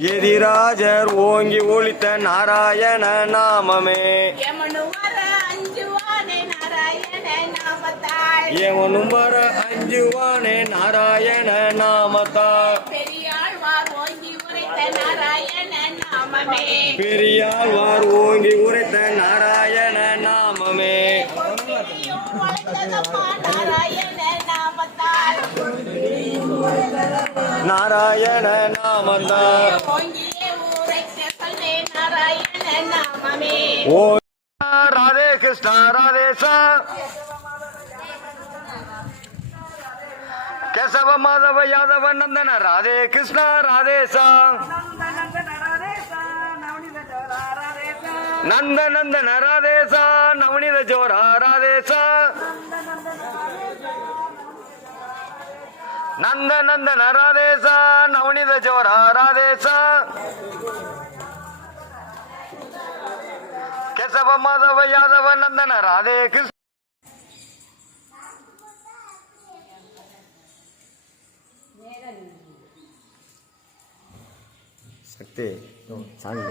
எதிராஜர் ஓங்கி ஒழித்த நாராயண நாமமே எவனும் வர அஞ்சுவானே நாராயண நாமத்தார் பெரியாழ்வார் ஓங்கி உரைத்த நாராயண நாமமே நாராயண நாமத்தார் ஓ ராதே கிருஷ்ணா ராதேசா கேசவ மாதவ யாதவ நந்தன ராதே கிருஷ்ணா ராதேசா நந்த நந்தன ராதேசா நவனித ஜோரா ராதேசா நந்த நந்தன ராதேசா நவனித ஜோரா ராதேசா கேசவ மாதவ யாதவ நந்தன ராதே கிருஷ்ண சக்தி சாமி